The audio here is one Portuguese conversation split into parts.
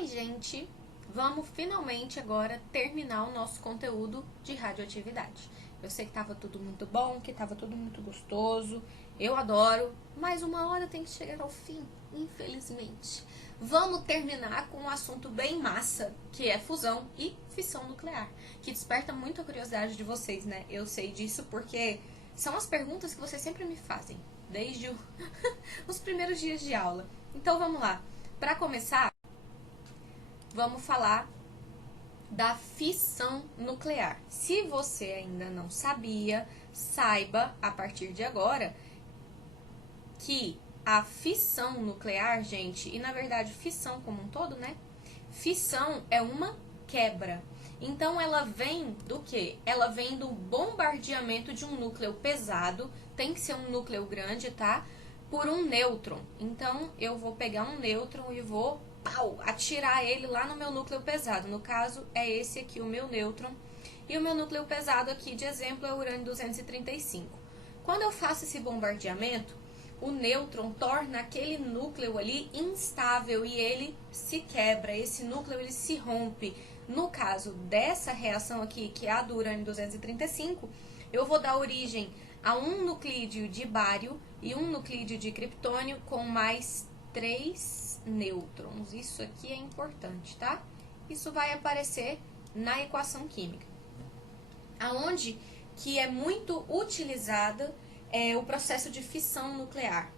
Oi, gente! Vamos finalmente agora terminar o nosso conteúdo de radioatividade. Eu sei que estava tudo muito bom, que estava tudo muito gostoso, eu adoro, mas uma hora tem que chegar ao fim, infelizmente. Vamos terminar com um assunto bem massa, que é fusão e fissão nuclear, que desperta muito a curiosidade de vocês, né? Eu sei disso porque são as perguntas que vocês sempre me fazem, desde os primeiros dias de aula. Então vamos lá. Para começar, vamos falar da fissão nuclear. Se você ainda não sabia, saiba a partir de agora que a fissão nuclear, gente, e na verdade fissão como um todo, né? Fissão é uma quebra. Então ela vem do quê? Ela vem do bombardeamento de um núcleo pesado, tem que ser um núcleo grande, tá? Por um nêutron. Então eu vou pegar um nêutron e vou atirar ele lá no meu núcleo pesado. No caso, é esse aqui o meu nêutron. E o meu núcleo pesado aqui de exemplo é o urânio 235. Quando eu faço esse bombardeamento, o nêutron torna aquele núcleo ali instável e ele se quebra. Esse núcleo ele se rompe. No caso dessa reação aqui, que é a do urânio 235, eu vou dar origem a um nuclídeo de bário e um nuclídeo de criptônio com mais 3 nêutrons. Isso aqui é importante, tá? Isso vai aparecer na equação química. Aonde que é muito utilizada o processo de fissão nuclear?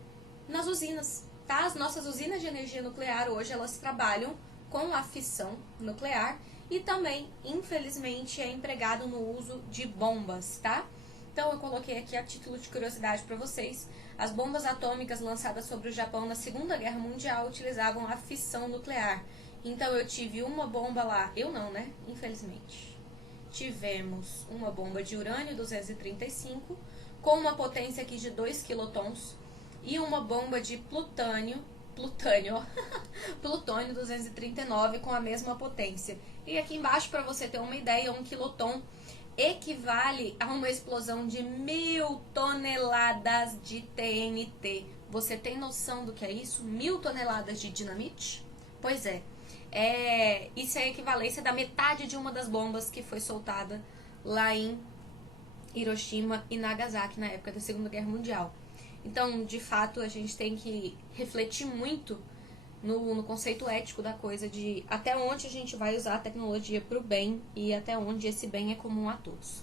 Nas usinas, tá? As nossas usinas de energia nuclear hoje, elas trabalham com a fissão nuclear e também, infelizmente, é empregado no uso de bombas, tá? Então, eu coloquei aqui a título de curiosidade para vocês. As bombas atômicas lançadas sobre o Japão na Segunda Guerra Mundial utilizavam a fissão nuclear. Então, eu tive uma bomba lá. Eu não, né? Infelizmente. Tivemos uma bomba de urânio 235 com uma potência aqui de 2 quilotons e uma bomba de plutônio 239 com a mesma potência. E aqui embaixo, para você ter uma ideia, 1 quiloton equivale a uma explosão de 1000 toneladas de TNT. Você tem noção do que é isso? 1000 toneladas de dinamite? Pois é. Isso é a equivalência da metade de uma das bombas que foi soltada lá em Hiroshima e Nagasaki na época da Segunda Guerra Mundial. Então, de fato, a gente tem que refletir muito no conceito ético da coisa, de até onde a gente vai usar a tecnologia para o bem e até onde esse bem é comum a todos.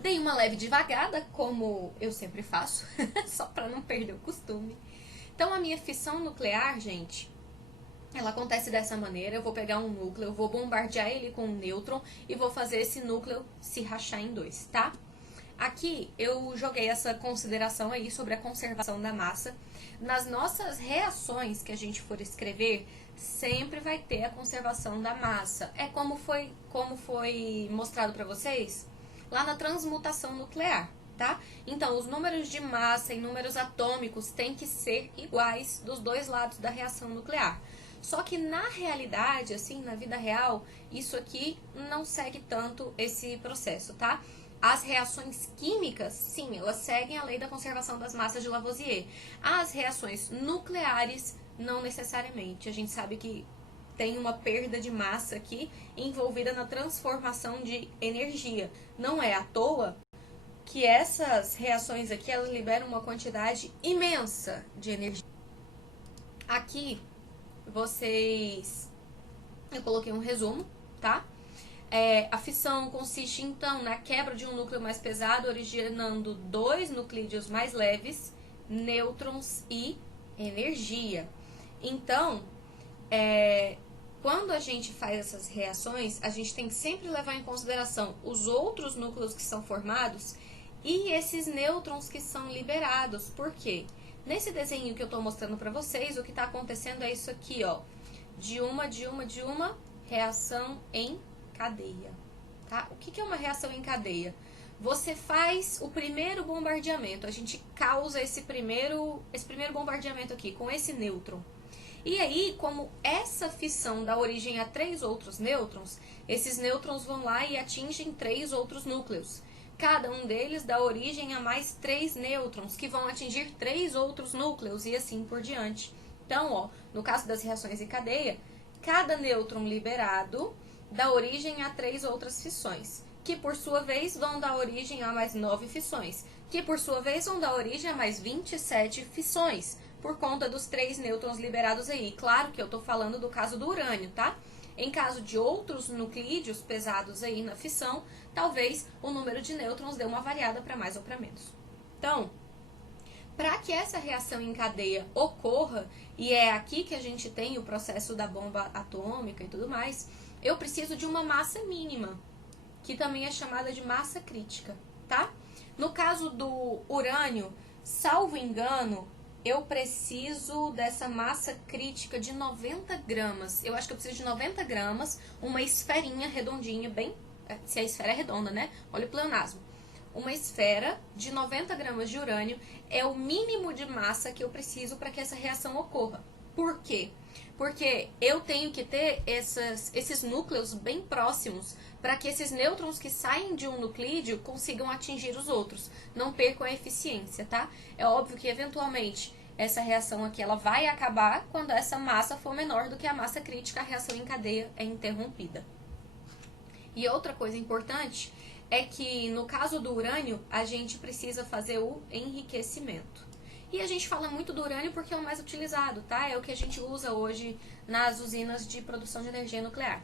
Dei uma leve devagada, como eu sempre faço, só para não perder o costume. Então, a minha fissão nuclear, gente, ela acontece dessa maneira. Eu vou pegar um núcleo, eu vou bombardear ele com um nêutron e vou fazer esse núcleo se rachar em dois, tá? Aqui eu joguei essa consideração aí sobre a conservação da massa. Nas nossas reações que a gente for escrever, sempre vai ter a conservação da massa. É como foi mostrado para vocês lá na transmutação nuclear, tá? Então, os números de massa e números atômicos têm que ser iguais dos dois lados da reação nuclear. Só que na realidade, assim, na vida real, isso aqui não segue tanto esse processo, tá? As reações químicas, sim, elas seguem a lei da conservação das massas de Lavoisier. As reações nucleares, não necessariamente. A gente sabe que tem uma perda de massa aqui envolvida na transformação de energia. Não é à toa que essas reações aqui, elas liberam uma quantidade imensa de energia. Aqui, eu coloquei um resumo, tá? A fissão consiste, então, na quebra de um núcleo mais pesado, originando dois nuclídeos mais leves, nêutrons e energia. Então, quando a gente faz essas reações, a gente tem que sempre levar em consideração os outros núcleos que são formados e esses nêutrons que são liberados. Por quê? Nesse desenho que eu estou mostrando para vocês, o que está acontecendo é isso aqui, ó. De uma reação em cadeia, tá? O que é uma reação em cadeia? Você faz o primeiro bombardeamento, a gente causa esse primeiro bombardeamento aqui, com esse nêutron. E aí, como essa fissão dá origem a 3 outros nêutrons, esses nêutrons vão lá e atingem 3 outros núcleos. Cada um deles dá origem a mais 3 nêutrons, que vão atingir 3 outros núcleos, e assim por diante. Então, ó, no caso das reações em cadeia, Cada nêutron liberado dá origem a 3 outras fissões, que por sua vez vão dar origem a mais 9 fissões, que por sua vez vão dar origem a mais 27 fissões, por conta dos 3 nêutrons liberados aí. Claro que eu estou falando do caso do urânio, tá? Em caso de outros nuclídeos pesados aí na fissão, talvez o número de nêutrons dê uma variada para mais ou para menos. Então, para que essa reação em cadeia ocorra, e é aqui que a gente tem o processo da bomba atômica e tudo mais, eu preciso de uma massa mínima, que também é chamada de massa crítica, tá? No caso do urânio, salvo engano, eu preciso dessa massa crítica de 90 gramas. Eu acho que eu preciso de 90 gramas, uma esferinha redondinha, bem... Se a esfera é redonda, né? Olha o pleonasmo. Uma esfera de 90 gramas de urânio é o mínimo de massa que eu preciso para que essa reação ocorra. Por quê? Porque eu tenho que ter esses núcleos bem próximos para que esses nêutrons que saem de um nuclídeo consigam atingir os outros, não percam a eficiência, tá? É óbvio que, eventualmente, essa reação aqui ela vai acabar quando essa massa for menor do que a massa crítica, a reação em cadeia é interrompida. E outra coisa importante é que, no caso do urânio, a gente precisa fazer o enriquecimento. E a gente fala muito do urânio porque é o mais utilizado, tá? É o que a gente usa hoje nas usinas de produção de energia nuclear.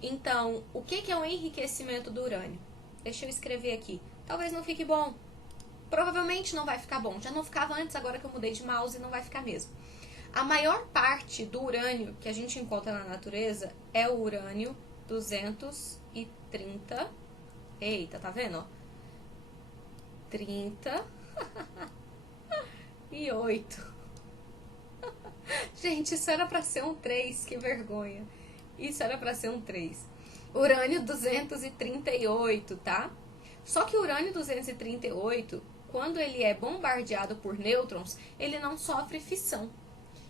Então, o que é o enriquecimento do urânio? Deixa eu escrever aqui. Talvez não fique bom. Provavelmente não vai ficar bom. Já não ficava antes, agora que eu mudei de mouse, não vai ficar mesmo. A maior parte do urânio que a gente encontra na natureza é o urânio 230. Eita, tá vendo? Ó? 30 e 8. Gente, isso era pra ser um 3, que vergonha. Isso era pra ser um 3. Urânio 238, tá? Só que o urânio 238, quando ele é bombardeado por nêutrons, ele não sofre fissão.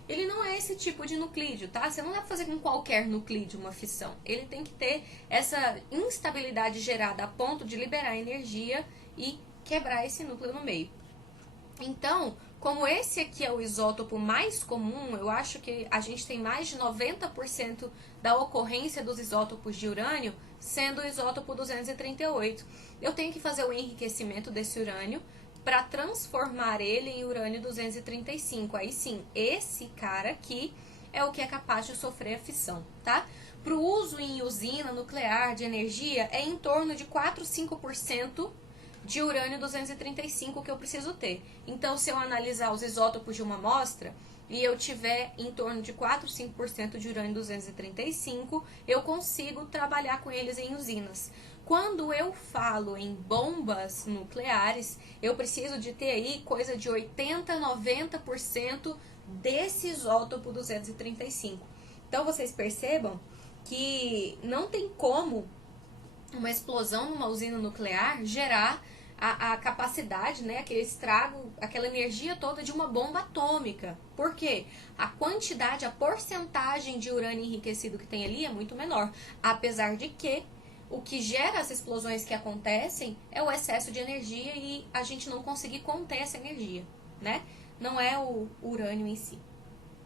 Ele não é esse tipo de nuclídeo, tá? Você não dá pra fazer com qualquer nuclídeo uma fissão. Ele tem que ter essa instabilidade gerada a ponto de liberar energia e quebrar esse núcleo no meio. Então, como esse aqui é o isótopo mais comum, eu acho que a gente tem mais de 90% da ocorrência dos isótopos de urânio sendo o isótopo 238. Eu tenho que fazer o enriquecimento desse urânio para transformar ele em urânio 235. Aí sim, esse cara aqui é o que é capaz de sofrer a fissão, tá? Para o uso em usina nuclear de energia, é em torno de 4, 5% de urânio 235 que eu preciso ter. Então, se eu analisar os isótopos de uma amostra e eu tiver em torno de 4, 5% de urânio 235, eu consigo trabalhar com eles em usinas. Quando eu falo em bombas nucleares, eu preciso de ter aí coisa de 80, 90% desse isótopo 235. Então, vocês percebam que não tem como uma explosão numa usina nuclear gerar a capacidade, né, aquele estrago, aquela energia toda de uma bomba atômica. Por quê? A quantidade, a porcentagem de urânio enriquecido que tem ali é muito menor. Apesar de que o que gera as explosões que acontecem é o excesso de energia e a gente não conseguir conter essa energia, né? Não é o urânio em si.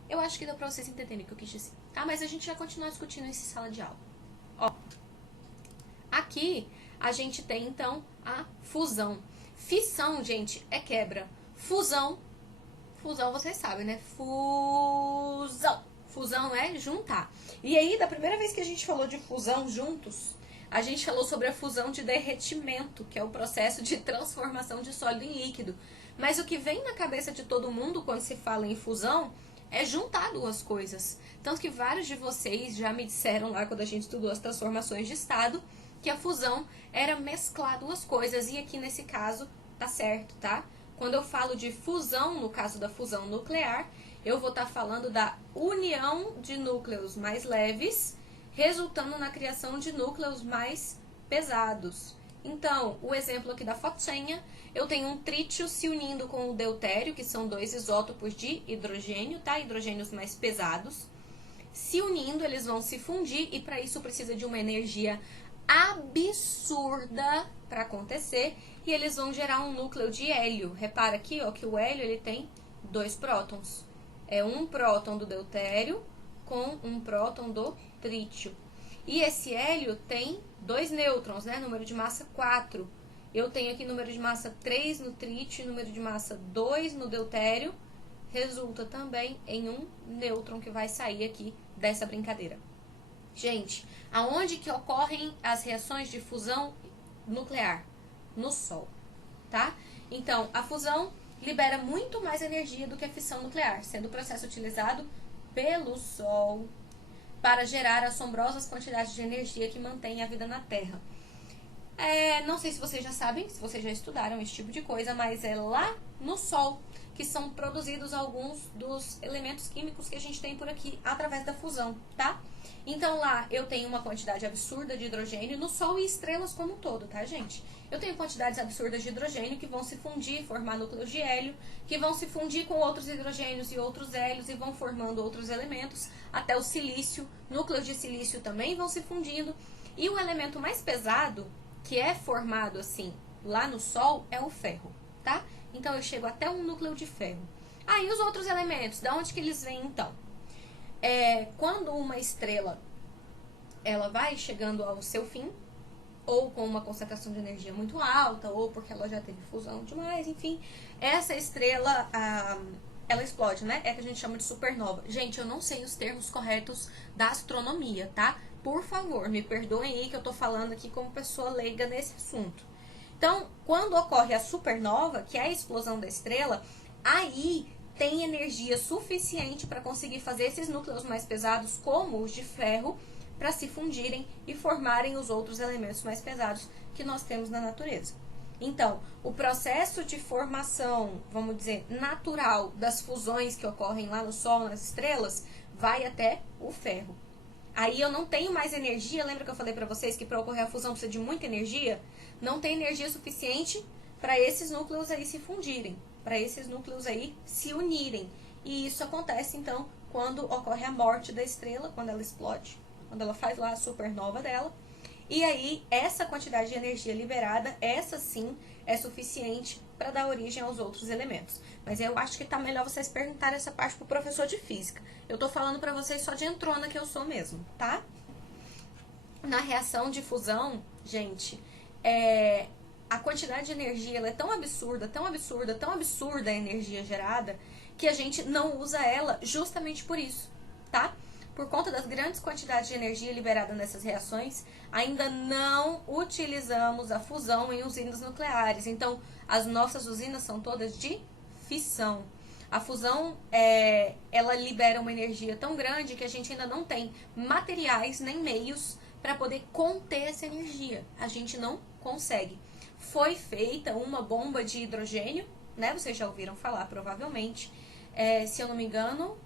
Eu acho que deu pra vocês entenderem o que eu quis dizer. Tá? Mas a gente vai continuar discutindo isso em sala de aula. Ó, aqui a gente tem, então, a fusão. Fissão, gente, é quebra. Fusão vocês sabem, né? Fusão é juntar. E aí, da primeira vez que a gente falou de fusão juntos, a gente falou sobre a fusão de derretimento, que é o processo de transformação de sólido em líquido. Mas o que vem na cabeça de todo mundo quando se fala em fusão é juntar duas coisas. Tanto que vários de vocês já me disseram lá, quando a gente estudou as transformações de estado, que a fusão era mesclar duas coisas. E aqui nesse caso tá certo, tá? Quando eu falo de fusão, no caso da fusão nuclear, eu vou estar falando da união de núcleos mais leves, resultando na criação de núcleos mais pesados. Então, o exemplo aqui da fotinha, eu tenho um trítio se unindo com o deutério, que são dois isótopos de hidrogênio, tá? Hidrogênios mais pesados. Se unindo, eles vão se fundir e para isso precisa de uma energia absurda para acontecer e eles vão gerar um núcleo de hélio. Repara aqui, ó, que o hélio ele tem 2 prótons. É um próton do deutério com um próton do trítio. E esse hélio tem 2 nêutrons, né? Número de massa 4. Eu tenho aqui número de massa 3 no trítio e número de massa 2 no deutério. Resulta também em um nêutron que vai sair aqui dessa brincadeira. Gente, aonde que ocorrem as reações de fusão nuclear? No Sol, tá? Então, a fusão libera muito mais energia do que a fissão nuclear, sendo o processo utilizado pelo Sol para gerar assombrosas quantidades de energia que mantém a vida na Terra. Não sei se vocês já sabem, se vocês já estudaram esse tipo de coisa, mas é lá no Sol que são produzidos alguns dos elementos químicos que a gente tem por aqui através da fusão, tá? Então lá eu tenho uma quantidade absurda de hidrogênio no Sol e estrelas como um todo, tá, gente? Eu tenho quantidades absurdas de hidrogênio que vão se fundir, formar núcleos de hélio, que vão se fundir com outros hidrogênios e outros hélios e vão formando outros elementos, até o silício, núcleos de silício também vão se fundindo. E o elemento mais pesado, que é formado assim lá no Sol, é o ferro, tá? Então eu chego até um núcleo de ferro. E os outros elementos, da onde que eles vêm então? Quando uma estrela ela vai chegando ao seu fim, ou com uma concentração de energia muito alta, ou porque ela já teve fusão demais, enfim, essa estrela ela explode, né? É que a gente chama de supernova. Gente, eu não sei os termos corretos da astronomia, tá? Por favor, me perdoem aí que eu tô falando aqui como pessoa leiga nesse assunto. Então, quando ocorre a supernova, que é a explosão da estrela, aí tem energia suficiente para conseguir fazer esses núcleos mais pesados, como os de ferro, para se fundirem e formarem os outros elementos mais pesados que nós temos na natureza. Então, o processo de formação, vamos dizer, natural das fusões que ocorrem lá no Sol, nas estrelas, vai até o ferro. Aí eu não tenho mais energia, lembra que eu falei para vocês que para ocorrer a fusão precisa de muita energia? Não tem energia suficiente para esses núcleos aí se fundirem, para esses núcleos aí se unirem. E isso acontece então quando ocorre a morte da estrela, quando ela explode, quando ela faz lá a supernova dela. E aí essa quantidade de energia liberada, essa sim é suficiente para dar origem aos outros elementos. Mas eu acho que tá melhor vocês perguntarem essa parte pro professor de física. Eu tô falando para vocês só de entrona que eu sou mesmo, tá? Na reação de fusão, gente, a quantidade de energia ela é tão absurda, tão absurda, tão absurda a energia gerada, que a gente não usa ela justamente por isso, tá? Por conta das grandes quantidades de energia liberada nessas reações, ainda não utilizamos a fusão em usinas nucleares. Então, as nossas usinas são todas de fissão. A fusão, ela libera uma energia tão grande que a gente ainda não tem materiais nem meios para poder conter essa energia. A gente não consegue. Foi feita uma bomba de hidrogênio, né? Vocês já ouviram falar, provavelmente. Se eu não me engano,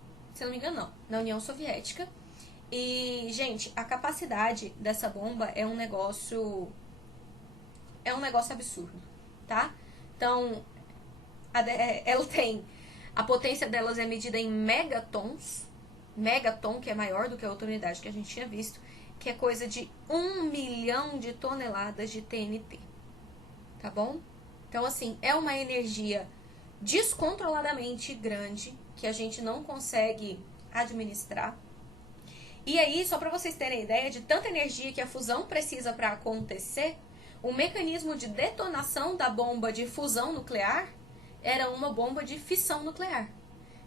não, na União Soviética. E, gente, a capacidade dessa bomba é um negócio absurdo, tá? Então, ela tem, a potência delas é medida em megatons, megaton, que é maior do que a outra unidade que a gente tinha visto, que é coisa de 1 milhão de toneladas de TNT, tá bom? Então, assim, é uma energia descontroladamente grande, que a gente não consegue administrar. E aí, só para vocês terem ideia de tanta energia que a fusão precisa para acontecer, o mecanismo de detonação da bomba de fusão nuclear era uma bomba de fissão nuclear.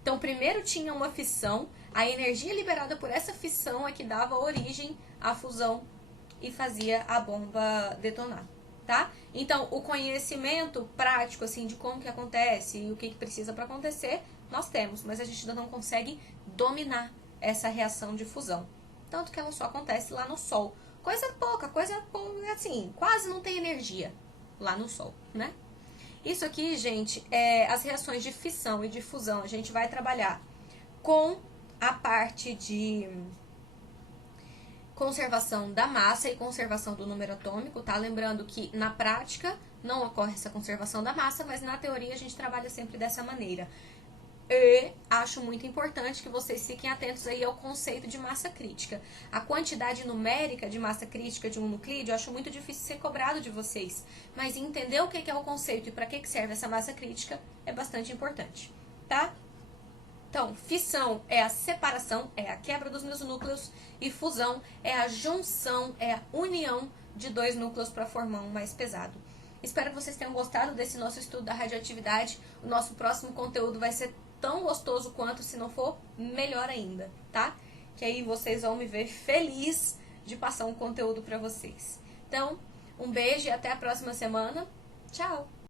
Então, primeiro tinha uma fissão, a energia liberada por essa fissão é que dava origem à fusão e fazia a bomba detonar, tá? Então, o conhecimento prático, assim, de como que acontece e o que precisa para acontecer, nós temos, mas a gente ainda não consegue dominar essa reação de fusão. Tanto que ela só acontece lá no Sol. Coisa pouca, assim, quase não tem energia lá no Sol, né? Isso aqui, gente, as reações de fissão e de fusão. A gente vai trabalhar com a parte de conservação da massa e conservação do número atômico, tá? Lembrando que na prática não ocorre essa conservação da massa, mas na teoria a gente trabalha sempre dessa maneira. E acho muito importante que vocês fiquem atentos aí ao conceito de massa crítica. A quantidade numérica de massa crítica de um nuclídeo eu acho muito difícil ser cobrado de vocês. Mas entender o que é o conceito e para que serve essa massa crítica é bastante importante, tá? Então, fissão é a separação, é a quebra dos núcleos, e fusão é a junção, é a união de dois núcleos para formar um mais pesado. Espero que vocês tenham gostado desse nosso estudo da radioatividade. O nosso próximo conteúdo vai ser tão gostoso quanto, se não for, melhor ainda, tá? Que aí vocês vão me ver feliz de passar um conteúdo para vocês. Então, um beijo e até a próxima semana. Tchau!